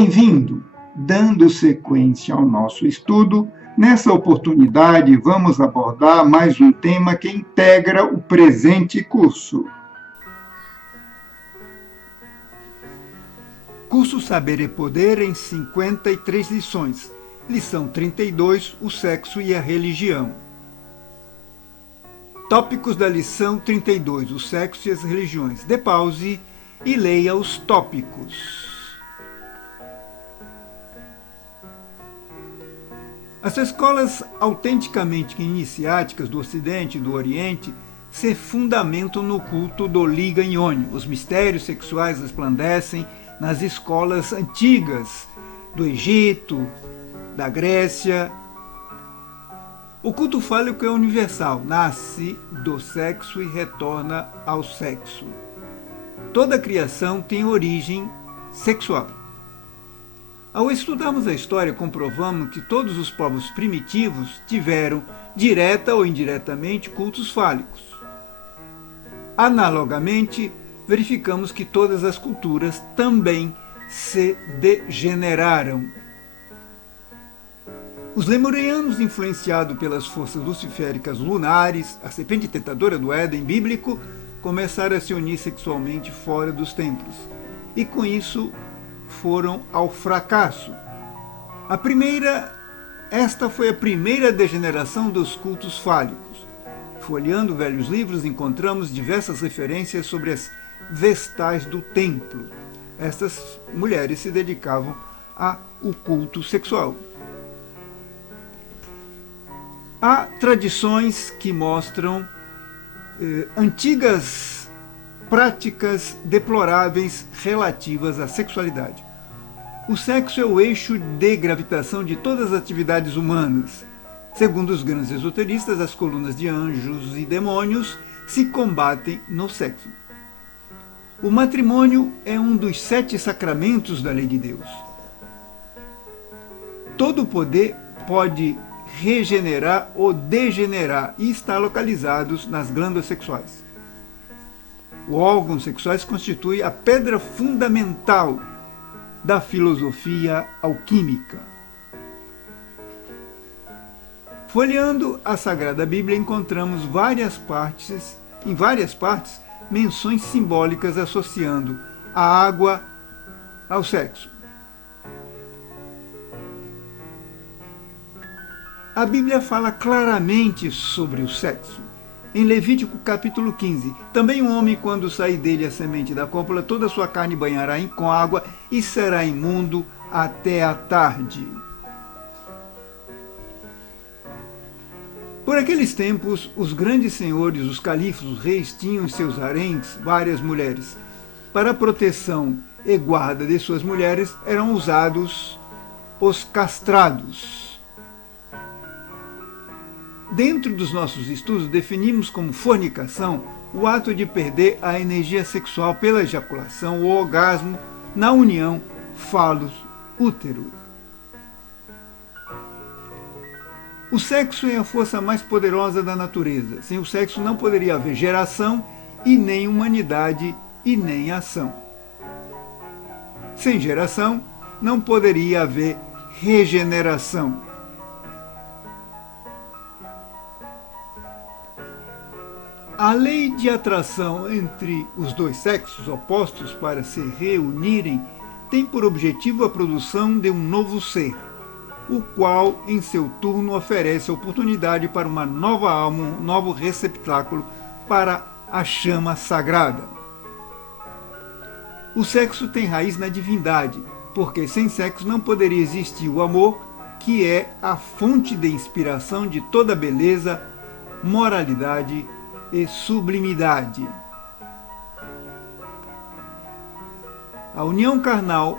Bem-vindo! Dando sequência ao nosso estudo, nessa oportunidade vamos abordar mais um tema que integra o presente curso. Curso Saber e Poder em 53 lições. Lição 32, o sexo e a religião. Tópicos da lição 32, o sexo e as religiões. Dê pause e leia os tópicos. As escolas autenticamente iniciáticas do Ocidente e do Oriente se fundamentam no culto do Liga-Nhônio. Os mistérios sexuais resplandecem nas escolas antigas do Egito, da Grécia. O culto fálico é universal, nasce do sexo e retorna ao sexo. Toda a criação tem origem sexual. Ao estudarmos a história, comprovamos que todos os povos primitivos tiveram, direta ou indiretamente, cultos fálicos. Analogamente, verificamos que todas as culturas também se degeneraram. Os lemurianos, influenciados pelas forças luciféricas lunares, a serpente tentadora do Éden bíblico, começaram a se unir sexualmente fora dos templos. E com isso foram ao fracasso. Esta foi a primeira degeneração dos cultos fálicos. Folheando velhos livros, encontramos diversas referências sobre as vestais do templo. Estas mulheres se dedicavam ao culto sexual. Há tradições que mostram antigas práticas deploráveis relativas à sexualidade. O sexo é o eixo de gravitação de todas as atividades humanas. Segundo os grandes esoteristas, as colunas de anjos e demônios se combatem no sexo. O matrimônio é um dos 7 sacramentos da lei de Deus. Todo poder pode regenerar ou degenerar e está localizados nas glândulas sexuais. O órgão sexual constitui a pedra fundamental da filosofia alquímica. Folheando a Sagrada Bíblia, encontramos em várias partes menções simbólicas associando a água ao sexo. A Bíblia fala claramente sobre o sexo. Em Levítico capítulo 15, também um homem, quando sair dele a semente da cópula, toda a sua carne banhará com água e será imundo até a tarde. Por aqueles tempos, os grandes senhores, os califas, os reis, tinham em seus haréns várias mulheres. Para a proteção e guarda de suas mulheres, eram usados os castrados. Dentro dos nossos estudos, definimos como fornicação o ato de perder a energia sexual pela ejaculação ou orgasmo na união falo-útero. O sexo é a força mais poderosa da natureza. Sem o sexo não poderia haver geração e nem humanidade e nem ação. Sem geração não poderia haver regeneração. A lei de atração entre os dois sexos opostos para se reunirem tem por objetivo a produção de um novo ser, o qual, em seu turno, oferece a oportunidade para uma nova alma, um novo receptáculo para a chama sagrada. O sexo tem raiz na divindade, porque sem sexo não poderia existir o amor, que é a fonte de inspiração de toda beleza, moralidade e sublimidade. A união carnal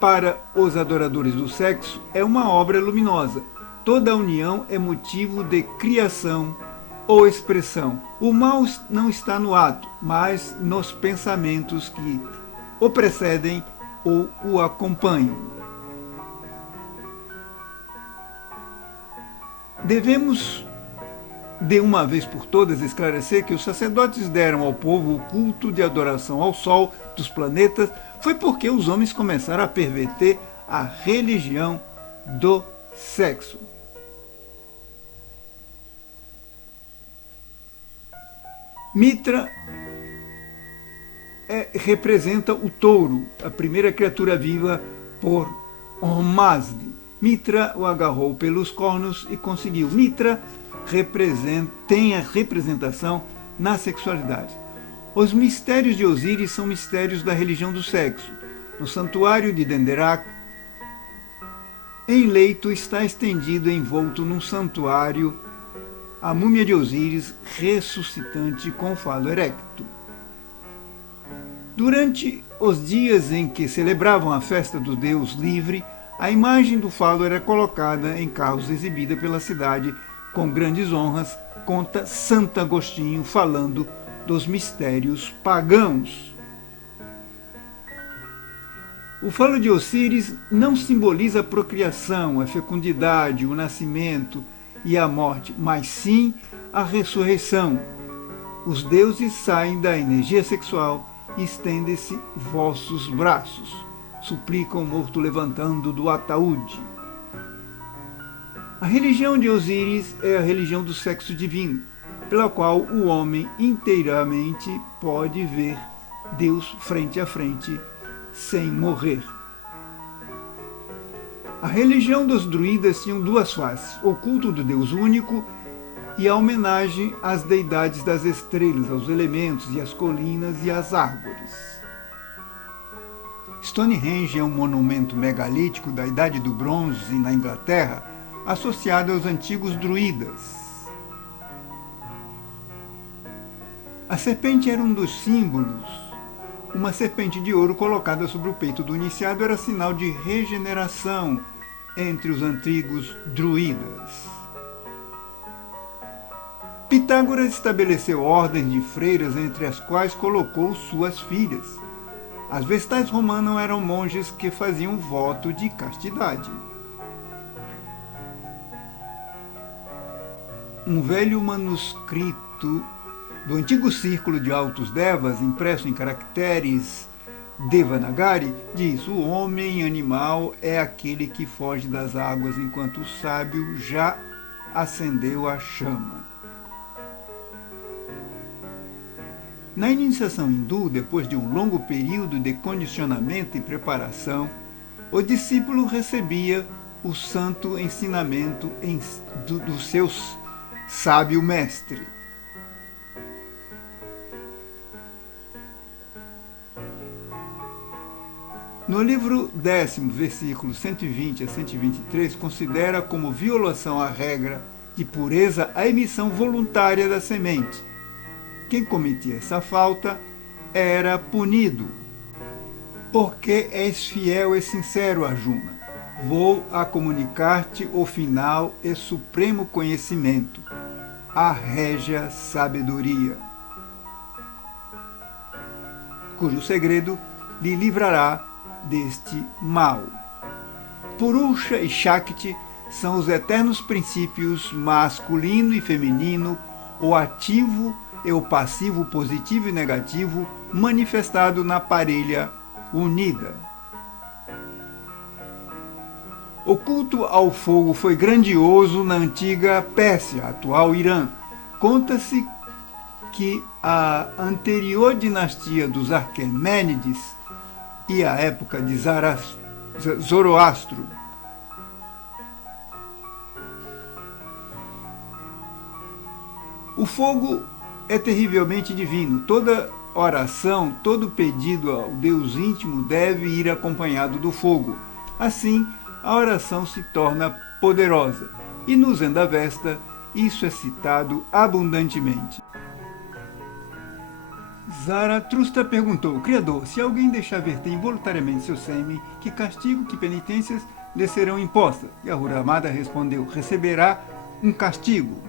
para os adoradores do sexo é uma obra luminosa. Toda união é motivo de criação ou expressão. O mal não está no ato, mas nos pensamentos que o precedem ou o acompanham. Devemos de uma vez por todas esclarecer que os sacerdotes deram ao povo o culto de adoração ao sol, dos planetas, foi porque os homens começaram a perverter a religião do sexo. Mitra representa o touro, a primeira criatura viva por Ormazd. Mitra o agarrou pelos cornos e conseguiu. Mitra tem a representação na sexualidade. Os mistérios de Osíris são mistérios da religião do sexo. No santuário de Denderak, em leito está estendido envolto num santuário a múmia de Osíris ressuscitante com falo erecto. Durante os dias em que celebravam a festa do Deus livre, a imagem do falo era colocada em carros exibida pela cidade com grandes honras, conta Santo Agostinho falando dos mistérios pagãos. O falo de Osíris não simboliza a procriação, a fecundidade, o nascimento e a morte, mas sim a ressurreição. Os deuses saem da energia sexual e estendem-se vossos braços, suplica o morto levantando do ataúde. A religião de Osíris é a religião do sexo divino, pela qual o homem inteiramente pode ver Deus frente a frente, sem morrer. A religião dos druidas tinha duas faces, o culto do Deus único e a homenagem às deidades das estrelas, aos elementos e às colinas e às árvores. Stonehenge é um monumento megalítico da Idade do Bronze na Inglaterra, associado aos antigos druidas. A serpente era um dos símbolos. Uma serpente de ouro colocada sobre o peito do iniciado era sinal de regeneração entre os antigos druidas. Pitágoras estabeleceu ordens de freiras entre as quais colocou suas filhas. As vestais romanas eram monges que faziam voto de castidade. Um velho manuscrito do antigo círculo de altos devas, impresso em caracteres Devanagari, diz: o homem animal é aquele que foge das águas, enquanto o sábio já acendeu a chama. Na iniciação hindu, depois de um longo período de condicionamento e preparação, o discípulo recebia o santo ensinamento do seu sábio mestre. No livro 10º, versículos 120 a 123, considera como violação à regra de pureza a emissão voluntária da semente. Quem cometia essa falta era punido. Porque és fiel e sincero, Arjuna. Vou a comunicar-te o final e supremo conhecimento, a régia sabedoria, cujo segredo lhe livrará deste mal. Purusha e Shakti são os eternos princípios masculino e feminino, o ativo e o passivo, positivo e negativo, manifestado na parelha unida. O culto ao fogo foi grandioso na antiga Pérsia, atual Irã. Conta-se que a anterior dinastia dos Aquemênides e a época de Zoroastro o fogo é terrivelmente divino. Toda oração, todo pedido ao Deus íntimo deve ir acompanhado do fogo. Assim, a oração se torna poderosa. E no Zendavesta, isso é citado abundantemente. Zaratustra perguntou: Criador, se alguém deixar verter involuntariamente seu sêmen, que castigo, que penitências lhe serão impostas? E Ahura Mazda respondeu: receberá um castigo.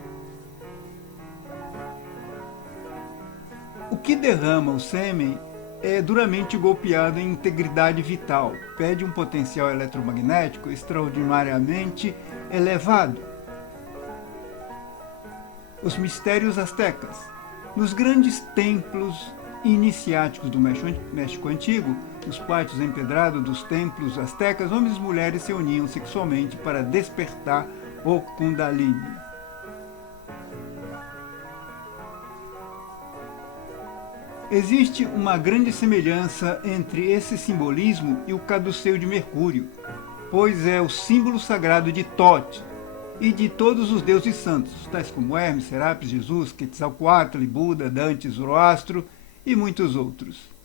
O que derrama o sêmen é duramente golpeado em integridade vital, pede um potencial eletromagnético extraordinariamente elevado. Os mistérios astecas. Nos grandes templos iniciáticos do México Antigo, nos pátios empedrados dos templos astecas, homens e mulheres se uniam sexualmente para despertar o Kundalini. Existe uma grande semelhança entre esse simbolismo e o caduceu de Mercúrio, pois é o símbolo sagrado de Thoth e de todos os deuses santos, tais como Hermes, Serapis, Jesus, Quetzalcoatl, Buda, Dante, Zoroastro e muitos outros.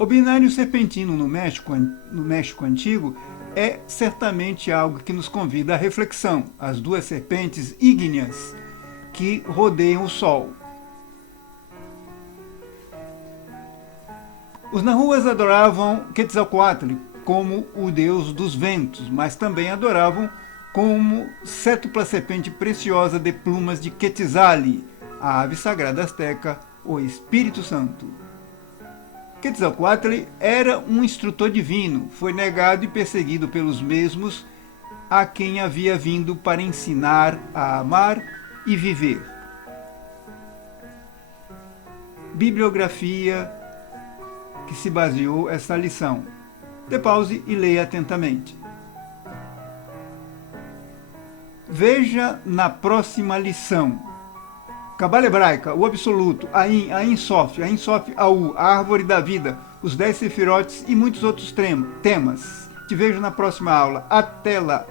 O binário serpentino no México Antigo é certamente algo que nos convida à reflexão, as duas serpentes ígneas que rodeiam o Sol. Os nahuas adoravam Quetzalcoatl como o deus dos ventos, mas também adoravam como cétupla serpente preciosa de plumas de Quetzali, a ave sagrada asteca, o Espírito Santo. Quetzalcoatl era um instrutor divino, foi negado e perseguido pelos mesmos a quem havia vindo para ensinar a amar e viver. Bibliografia que se baseou essa lição. Dê pause e leia atentamente. Veja na próxima lição. Cabala hebraica, o absoluto, Ain, Ain Sof, Au, a árvore da vida, os 10 sefirotes e muitos outros temas. Te vejo na próxima aula. Até lá!